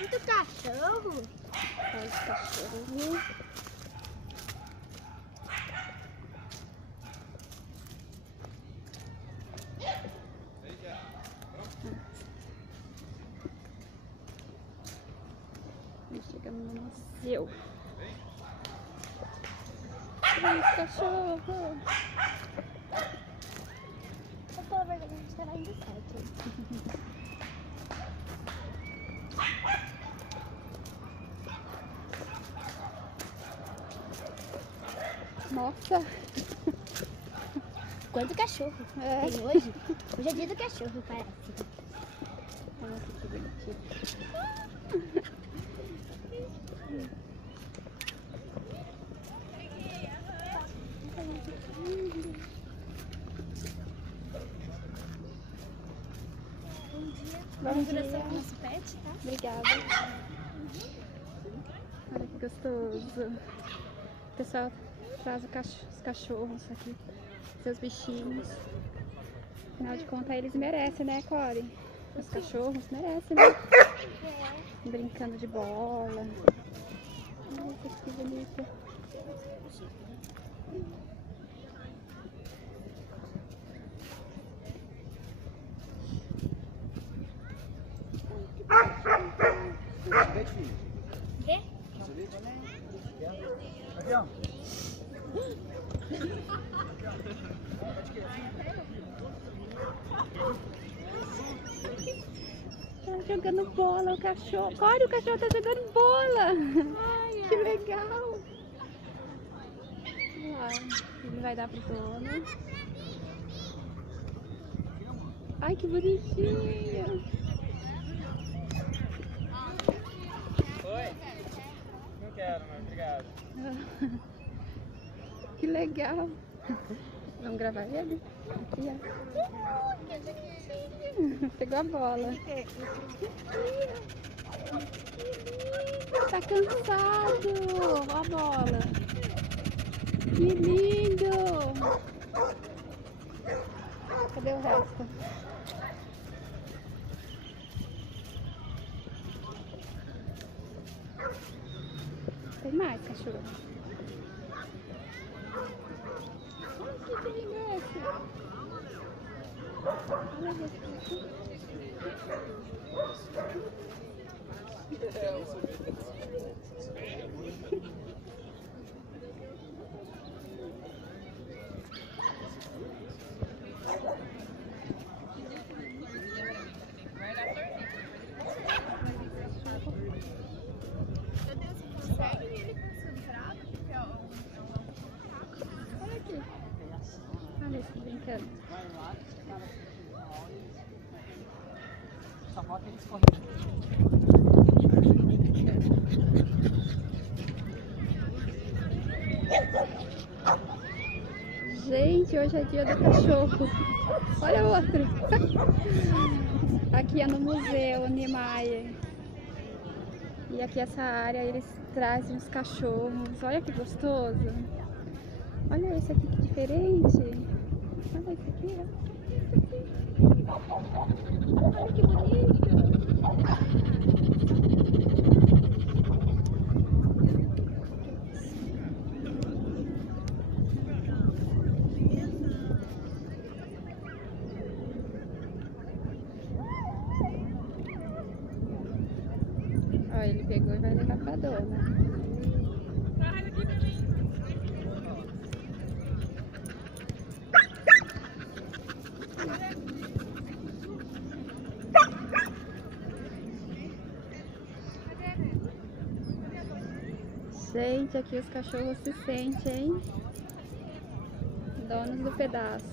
Tanto cachorro. Olha os cachorros. Chegamos no museu. Olha os cachorros. Eu tô verdade, a gente tá indo certo. Nossa! Quanto cachorro É. tem hoje? Hoje é dia do cachorro, parece. Olha que bonitinho. Vamos abraçar o nosso pet, tá? Obrigada. Olha que gostoso. O pessoal traz os cachorros aqui, seus bichinhos. Afinal de contas, eles merecem, né, Core? Os cachorros merecem, né? Brincando de bola. Olha que bonito. Quê? Aqui, ó. Tá jogando bola o cachorro. Olha, o cachorro tá jogando bola. Ai, Que legal. Olha, ele vai dar pro dono. Ai, que bonitinho. Oi? Não quero, mas obrigado. Que legal. Vamos gravar ele? Aqui, ó. Pegou a bola. Tá cansado. Ó a bola. Que lindo. Cadê o resto? Tem mais cachorro. Olha que lindo é esse. Olha esse. Olha aqui. Olha esse brincando. Só falta eles correndo. Gente, hoje é dia do cachorro. Olha o outro. Aqui é no museu Niemeyer. E aqui essa área eles trazem os cachorros. Olha que gostoso. Olha esse aqui que diferente. Olha esse aqui, ó. Olha que bonito. Ó, ele pegou e vai levar pra dona. Gente, aqui os cachorros se sentem, hein? Donos do pedaço.